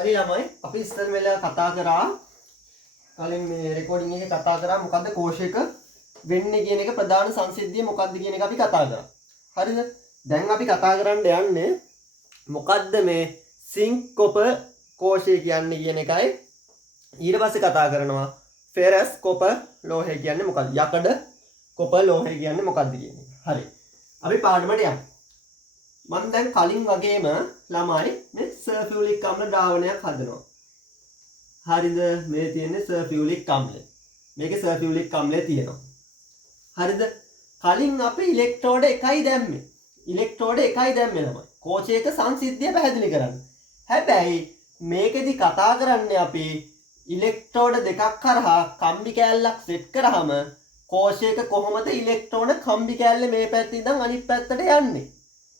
හරි ළමයි අපි ඉස්සර වෙලා කතා කරා කලින් මේ රෙකෝඩින් එකේ කතා කරා මොකද්ද කෝෂයක වෙන්නේ කියන එක ප්‍රධාන සංසිද්ධිය මොකද්ද කියන එක අපි කතා කරා. හරිද? දැන් අපි කතා කරන්න යන්නේ මොකද්ද මේ සින්කොප කෝෂය කියන්නේ කියන එකයි. ඊට පස්සේ කතා කරනවා ෆෙරස් කොප ලෝහය කියන්නේ මොකද්ද? යකඩ කොප ලෝහය කියන්නේ මොකද්ද කියන එක. හරි. අපි පාඩමට යමු. මම දැන් කලින් වගේම ළමයි මේ සල්ෆියුරික් අම්ල ද්‍රාවණයක් හදනවා. හරිද? මේ තියෙන්නේ සල්ෆියුරික් අම්ලය. මේකේ සල්ෆියුරික් අම්ලය තියෙනවා. හරිද? කලින් අපි ඉලෙක්ට්‍රෝඩ එකයි දැම්මේ. ඉලෙක්ට්‍රෝඩ එකයි දැම්මේ ළමයි. කෝෂයක සංසිද්ධිය පැහැදිලි කරන්න. හැබැයි මේකෙදි කතා කරන්නේ අපි ඉලෙක්ට්‍රෝඩ දෙකක් කරහා කම්බි කෑල්ලක් සෙට් කරාම කෝෂයක කොහොමද ඉලෙක්ට්‍රෝන කම්බි කෑල්ල මේ පැත්තේ ඉඳන් අනිත් පැත්තට යන්නේ?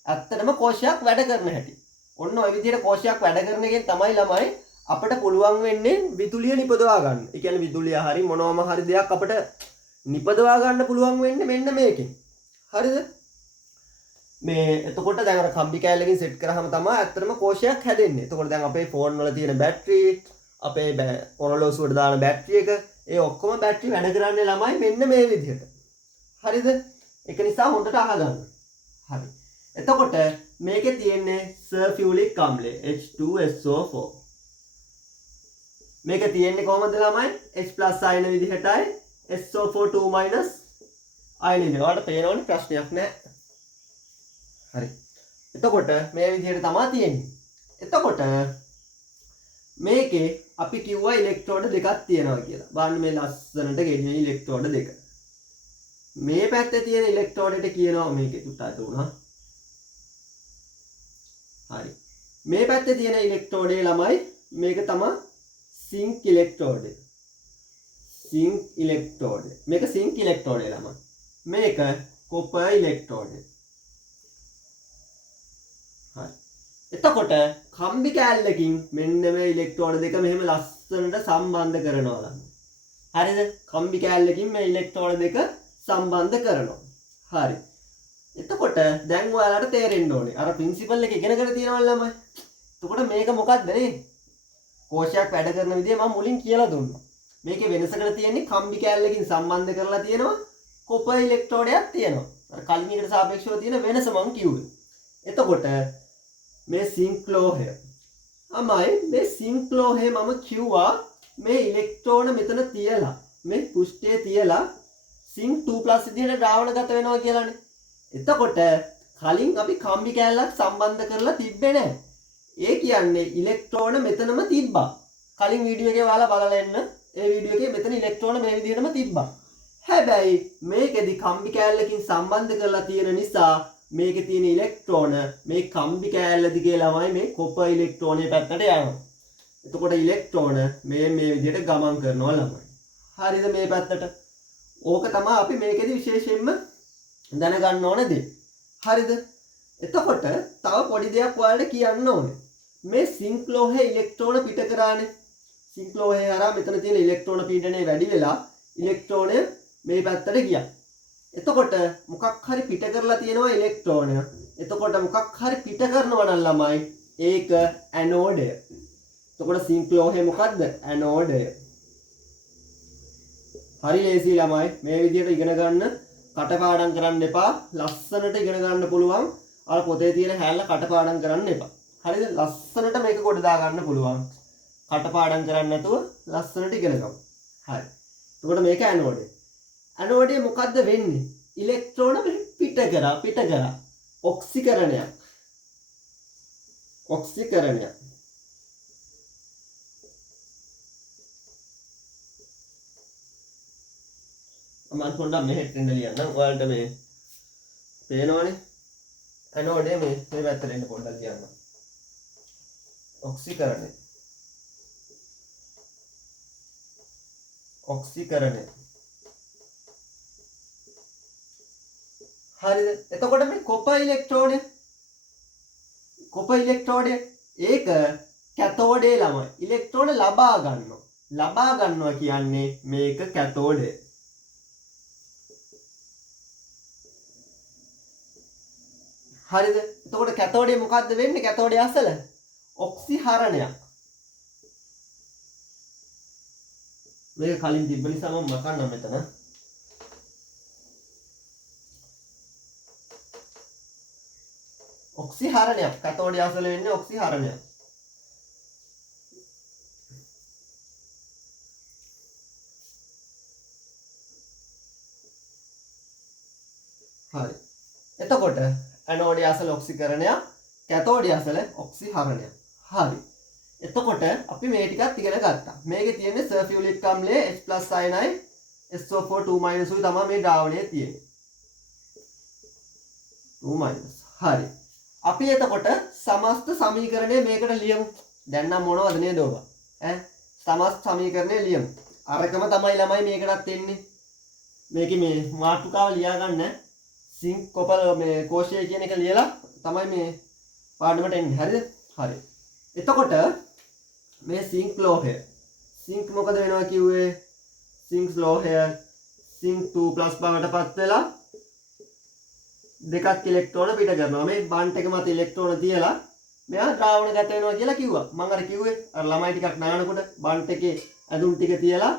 ඇත්තටම කෝෂයක් වැඩ කරන හැටි. ඔන්න ඔය විදිහට කෝෂයක් වැඩ කරන එකෙන් තමයි ළමයි අපිට පුළුවන් වෙන්නේ විදුලිය නිපදවා ගන්න. ඒ කියන්නේ විදුලිය හරි මොනවාම හරි දෙයක් අපිට නිපදවා ගන්න පුළුවන් වෙන්නේ මෙන්න මේකෙන්. හරිද? මේ එතකොට දැන් අර කම්බි කෑල්ලකින් සෙට් කරාම තමයි ඇත්තටම කෝෂයක් හැදෙන්නේ. එතකොට දැන් අපේ ෆෝන් වල තියෙන බැටරි, අපේ ඔරලෝසුවට දාන බැටරි එක, ඒ ඔක්කොම බැටරි වැඩ කරන්නේ ළමයි මෙන්න මේ විදිහට. හරිද? ඒක නිසා හොඳට අහගන්න. හරි. එතකොට මේකේ තියෙන්නේ සල්ෆියුරික් අම්ලය H2SO4. මේකේ තියෙන්නේ කොහොමද ළමයි? H+ අයන විදිහටයි SO4 2- අයන විදිහට. ඔයාලට පේනවනේ ප්‍රශ්නයක් නැහැ. හරි. එතකොට මේ විදිහට තමයි තියෙන්නේ. එතකොට මේකේ අපි කිව්වා ඉලෙක්ට්‍රෝඩ දෙකක් තියෙනවා කියලා. බලන්න මේ ලස්සනට ගෙනියන ඉලෙක්ට්‍රෝඩ දෙක. මේ පැත්තේ තියෙන ඉලෙක්ට්‍රෝඩෙට කියනවා මේකේ තුට්ටාත උනා. හරි. මේ පැත්තේ තියෙන ඉලෙක්ට්‍රෝඩේ ළමයි මේක තමයි සින්ක් ඉලෙක්ට්‍රෝඩේ. සින්ක් ඉලෙක්ට්‍රෝඩේ. මේක සින්ක් ඉලෙක්ට්‍රෝඩේ ළමයි. මේක කොපර් ඉලෙක්ට්‍රෝඩේ. හරි. එතකොට කම්බි කෑල්ලකින් මෙන්න මේ ඉලෙක්ට්‍රෝඩ දෙක මෙහෙම ලස්සනට සම්බන්ධ කරනවා ළමයි. හරිද? කම්බි කෑල්ලකින් මේ ඉලෙක්ට්‍රෝඩ දෙක සම්බන්ධ කරනවා. හරි. එතකොට දැන් ඔයාලට තේරෙන්න ඕනේ. අර ප්‍රින්සිපල් එක ඉගෙනගෙන තියෙනවා ළමයි. එතකොට මේක මොකක්ද නේ? කෝෂයක් වැඩ කරන විදිය මම මුලින් කියලා දුන්නා. මේකේ වෙනසකට තියෙන්නේ කම්බි කෑල්ලකින් සම්බන්ධ කරලා තියෙනවා කොපර් ඉලෙක්ට්‍රෝඩයක් තියෙනවා. අර කලින් එකට සාපේක්ෂව තියෙන වෙනස මම කිව්වේ. එතකොට මේ සින්ක් ලෝහය. අමයි මේ සින්ක් ලෝහය මම කිව්වා මේ ඉලෙක්ට්‍රෝන මෙතන තියලා මේ පෘෂ්ඨයේ තියලා සින්ක් 2+ විදිහට ද්‍රාවණගත වෙනවා කියලානේ. එතකොට කලින් අපි කම්බි කෑල්ලක් සම්බන්ධ කරලා තිබ්බේ නැහැ. ඒ කියන්නේ ඉලෙක්ට්‍රෝන මෙතනම තිබ්බා. කලින් වීඩියෝ එකේ ඔයාලා බලලා එන්න. ඒ වීඩියෝ එකේ මෙතන ඉලෙක්ට්‍රෝන මේ විදිහටම තිබ්බා. හැබැයි මේකෙදි කම්බි කෑල්ලකින් සම්බන්ධ කරලා තියෙන නිසා මේකේ තියෙන ඉලෙක්ට්‍රෝන මේ කම්බි කෑල්ල දිගේ ළමයි මේ කොපර් ඉලෙක්ට්‍රෝනයේ පැත්තට යනවා. එතකොට ඉලෙක්ට්‍රෝන මේ විදිහට ගමන් කරනවා ළමයි. හරිද මේ පැත්තට? ඕක තමයි අපි මේකෙදි විශේෂයෙන්ම දැනගන්න ඕන දේ. හරිද? එතකොට තව පොඩි දෙයක් ඔයාලට කියන්න ඕනේ. මේ සින්ක් ලෝහයේ ඉලෙක්ට්‍රෝන පිට කරානේ. සින්ක් ලෝහය හරහා මෙතන තියෙන ඉලෙක්ට්‍රෝන පීඩනය වැඩි වෙලා ඉලෙක්ට්‍රෝනය මේ පැත්තට ගියා. එතකොට මොකක් හරි පිට කරලා තියෙනවා ඉලෙක්ට්‍රෝනය. එතකොට මොකක් හරි පිට කරනවා නම් ළමයි ඒක ඇනෝඩය. එතකොට සින්ක් ලෝහය මොකද්ද? ඇනෝඩය. හරි ලේසි ළමයි. මේ විදිහට ඉගෙන ගන්න කටපාඩම් කරන්න එපා. ලස්සනට ඉගෙන ගන්න පුළුවන්. අර පොතේ තියෙන හැල්ල කටපාඩම් කරන්න එපා. හරිද? ලස්සනට මේක කොට දා ගන්න පුළුවන්. කටපාඩම් කරන්නේ නැතුව ලස්සනට ඉගෙන ගමු. හරි. එතකොට මේක ඇනෝඩය. ඇනෝඩේ මොකද්ද වෙන්නේ? ඉලෙක්ට්‍රෝන පිට කරා ඔක්සිකරණයක්. ඔක්සිකරණයක්. මම පොඩ්ඩක් මෙහෙට එන්න ලියන්නම්. ඔයාලට මේ පේනවනේ. ඇනෝඩේ මේ පැත්තට එන්න පොඩ්ඩක් ලියන්න. ඔක්සිකරණය. ඔක්සිකරණය. හරිද? එතකොට මේ කොපර් ඉලෙක්ට්‍රෝඩය ඒක කැතෝඩේ ළමයි. ඉලෙක්ට්‍රෝන ලබා ගන්නවා. ලබා ගන්නවා කියන්නේ මේක කැතෝඩය. හරිද? එතකොට කැතෝඩේ මොකද්ද වෙන්නේ? කැතෝඩේ අසල ඔක්සිහරණයක්. මේක කලින් තිබ්බ නිසා මම මකන්නම් මෙතන. ඔක්සිහරණයක් කතෝඩිය අසල වෙන්නේ ඔක්සිහරණයක්. හරි. එතකොට ඇනෝඩිය අසල ඔක්සිකරණයක්, කැතෝඩිය අසල ඔක්සිහරණයක්. හරි. එතකොට අපි මේ ටිකත් ඉගෙන ගත්තා. මේකේ තියෙන්නේ සල්ෆියුරික් අම්ලයේ H+ අයනයි SO4 2- උයි තමයි මේ ද්‍රාවණයේ තියෙන්නේ. 2-. හරි. අපි එතකොට සමස්ත සමීකරණය මේකට ලියමු. දැන් නම් මොනවද නේද ඔබ? සමස්ත සමීකරණය ලියමු. අරකම තමයි ළමයි මේකටත් එන්නේ. මේකේ මේ මාතෘකාව ලියා ගන්න. සිංක් කොපල් මේ කෝෂය කියන එක ලියලා තමයි මේ පාඩමට එන්නේ. හරිද? හරි. එතකොට මේ සිංක් ලෝහය. සිංක් මොකද වෙනවා කිව්වේ? සිංක් ලෝහය සිංක් 2+ බවට පත් වෙලා දෙකක් ඉලෙක්ට්‍රෝන පිට කරනවා. මේ බන්ට් එක මත ඉලෙක්ට්‍රෝන තියලා මෙයා ද්‍රාවණගත වෙනවා කියලා කිව්වා. මම අර කිව්වේ අර ළමයි ටිකක් නානකොට බන්ට් එකේ ඇඳුම් ටික තියලා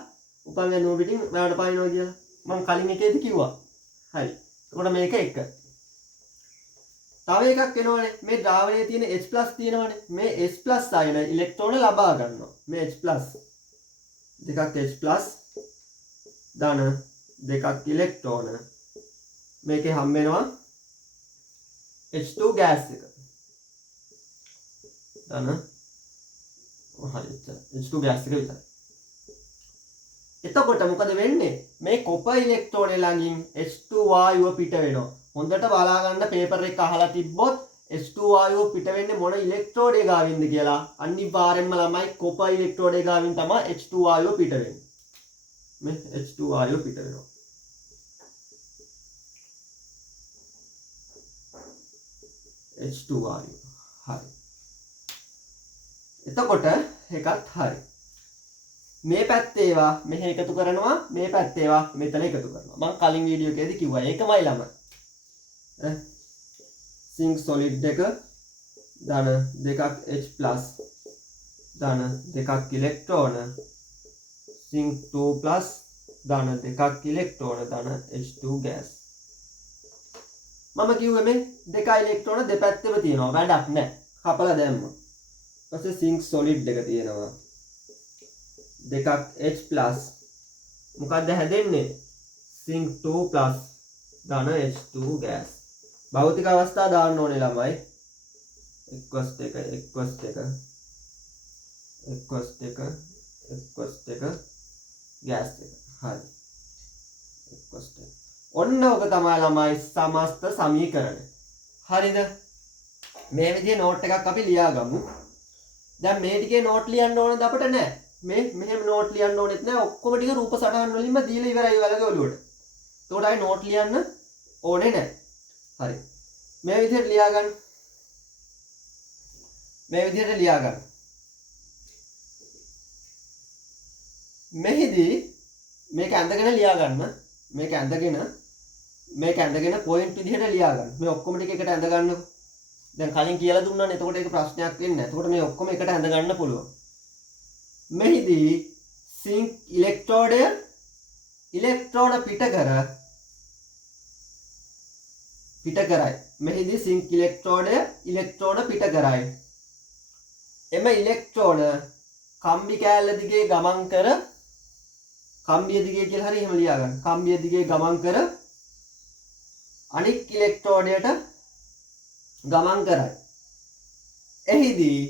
උපන් ඇඳුම පිටින් මෙයාට පයින්නවා කියලා. මම කලින් එකේදී කිව්වා. හරි. එතකොට මේක එක. තව එකක් එනවනේ. මේ ද්‍රාවණයේ තියෙන H+ තියෙනවනේ. මේ H+ අයන ඉලෙක්ට්‍රෝන ලබා ගන්නවා. මේ H+ දෙකක් H+ ධන දෙකක් ඉලෙක්ට්‍රෝන මේකේ හම් වෙනවා H2 ගෑස් එක. ධන හරි H2 ගෑස් එක විතරයි. එතකොට මොකද වෙන්නේ? මේ කොපර් ඉලෙක්ට්‍රෝනේ ළඟින් H2 වායුව පිට වෙනවා. හොඳට බලා ගන්න පේපර් එක අහලා තිබ්බොත් H2 වායුව පිට වෙන්නේ මොන ඉලෙක්ට්‍රෝඩේ ගාවින්ද කියලා අනිවාර්යෙන්ම ළමයි කොපර් ඉලෙක්ට්‍රෝඩේ ගාවින් තමයි H2 වායුව පිට වෙන්නේ. මේ H2 වායුව පිට වෙනවා. H2 වායුව. හරි. එතකොට එකත් හරි. මේ පැත්තේ ඒවා මෙහෙ එකතු කරනවා, මේ පැත්තේ ඒවා මෙතන එකතු කරනවා. මම කලින් වීඩියෝ එකේදී කිව්වා. ඒකමයි ළමයි. සිංක් සොලිඩ් එක ධන දෙකක් H+ ධන දෙකක් ඉලෙක්ට්‍රෝන සිංක් 2+ ධන දෙකක් ඉලෙක්ට්‍රෝන ධන H2 ගෑස්. මම කිව්වේ මේ දෙක ඉලෙක්ට්‍රෝන දෙපැත්තෙම තියෙනවා. වැඩක් නැහැ. කපලා දැම්මා. ඊපස්සේ සිංක් සොලිඩ් එක තියෙනවා. දෙකක් H+ මොකක්ද හැදෙන්නේ? සිංක් 2+ ධන H2 ගෑස්. භෞතික අවස්ථා දාන්න ඕනේ ළමයි. එක්වස්ට් එක ගෑස් එක. හරි. එක්වස්ට් එක. ඔන්න ඔක තමයි ළමයි සමස්ත සමීකරණය. හරිද? මේ විදිහේ නෝට් එකක් අපි ලියාගමු. දැන් මේ ටිකේ නෝට් ලියන්න ඕනද අපිට නැහැ. මෙහෙම නෝට් ලියන්න ඕනෙත් නැහැ. ඔක්කොම ටික රූප සටහන් වලින්ම දීලා ඉවරයි ඔයාලගේ ඔළුවට. ඒකට ආයි නෝට් ලියන්න ඕනේ නැහැ. හරි. මේ විදිහට ලියාගන්න. මෙහිදී මේක ඇඳගෙන ලියාගන්න. මේක ඇඳගෙන පොයින්ට් විදිහට ලියාගන්න. මේ ඔක්කොම ටික එකට ඇඳ ගන්නකො. දැන් කලින් කියලා දුන්නානේ. එතකොට ඒක ප්‍රශ්නයක් වෙන්නේ නැහැ. එතකොට මේ ඔක්කොම එකට ඇඳ ගන්න පුළුවන්. මෙහිදී සිංක් ඉලෙක්ට්‍රෝඩය ඉලෙක්ට්‍රෝන පිට කරයි. මෙහිදී සිංක් ඉලෙක්ට්‍රෝඩය ඉලෙක්ට්‍රෝන පිට කරයි. එම ඉලෙක්ට්‍රෝන කම්බි කෑල්ල දිගේ ගමන් කර කම්බිය දිගේ කියලා හරි එහෙම ලියාගන්න. කම්බිය දිගේ ගමන් කර අනික් ඉලෙක්ට්‍රෝඩයට ගමන් කරයි. එහිදී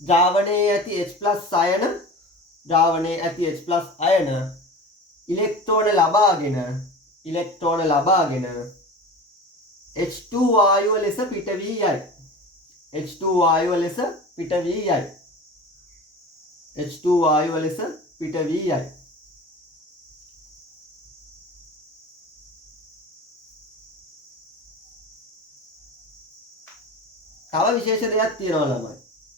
ද්‍රාවණයේ ඇති H+ අයන ඉලෙක්ට්‍රෝන ලබාගෙන H2 වායුව ලෙස පිට වී යයි. H2 වායුව ලෙස පිට වී යයි. තව විශේෂ දෙයක් තියෙනවා ළමයි.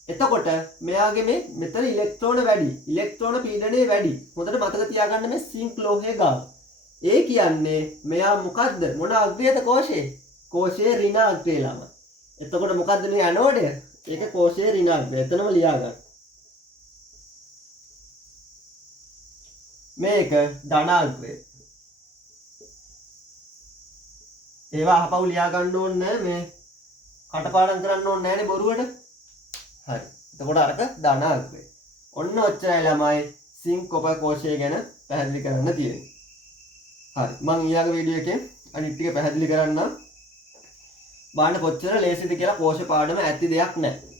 එතකොට මෙයාගේ මෙතන ඉලෙක්ට්‍රෝන වැඩි. ඉලෙක්ට්‍රෝන පීඩනය වැඩි. හොඳට මතක තියාගන්න මේ සිංක් ලෝහය ගාව. ඒ කියන්නේ මෙයා මොකද්ද? මොන අග්‍රයද කෝෂයේ? කෝෂයේ ඍණ අග්‍රය ළමයි. එතකොට මොකද්ද මේ ඇනෝඩය? ඒක කෝෂයේ ඍණ අග්‍රය. එතනම ලියා ගන්න. මේක ධනාංකය. ඒවා අහපව් ලියා ගන්න ඕනේ නැහැ මේ කටපාඩම් කරන්න ඕනේ නැහැනේ බොරුවට. හරි. එතකොට අරක ධනාංකය. ඔන්න ඔච්චරයි ළමයි සින්කොප කෝෂය ගැන පැහැදිලි කරන්න තියෙන්නේ. හරි. මම ඊළඟ වීඩියෝ එකෙන් අනිත් ටික පැහැදිලි කරන්නම්. බලන්න කොච්චර ලේසිද කියලා කෝෂ පාඩම ඇති දෙයක් නැහැ.